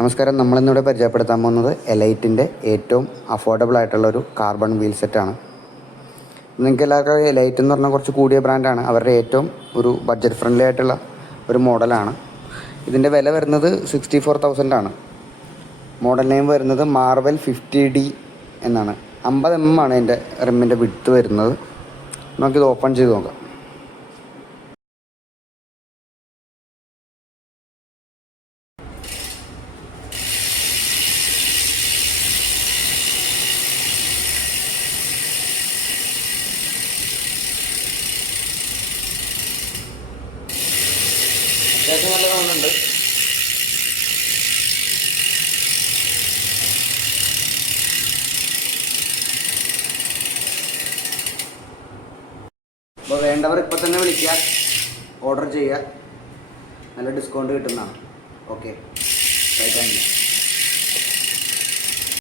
നമസ്കാരം. നമ്മളിന്നിവിടെ പരിചയപ്പെടുത്താൻ പോകുന്നത് എലൈറ്റിൻ്റെ ഏറ്റവും അഫോർഡബിൾ ആയിട്ടുള്ളൊരു കാർബൺ വീൽ സെറ്റാണ്. നിങ്ങൾക്ക് എല്ലാവർക്കും എലൈറ്റ് എന്ന് പറഞ്ഞാൽ കുറച്ച് കൂടിയ ബ്രാൻഡാണ്. അവരുടെ ഏറ്റവും ഒരു ബഡ്ജറ്റ് ഫ്രണ്ട്ലി ആയിട്ടുള്ള ഒരു മോഡലാണ്. ഇതിൻ്റെ വില വരുന്നത് 64,000 ആണ്. മോഡൽ നെയിം വരുന്നത് മാർവൽ 50D എന്നാണ്. 50 mm ആണ് ഇതിൻ്റെ റിമ്മിൻ്റെ വിഡ്ത്ത് വരുന്നത്. നമുക്കിത് ഓപ്പൺ ചെയ്ത് നോക്കാം. അത്യാവശ്യം നല്ല സൗണ്ടുണ്ട്. അപ്പോൾ വേണ്ടവർ ഇപ്പോൾ തന്നെ വിളിക്കുക, ഓർഡർ ചെയ്യുക. നല്ല ഡിസ്കൗണ്ട് കിട്ടുന്നതാണ്. Okay, thank you.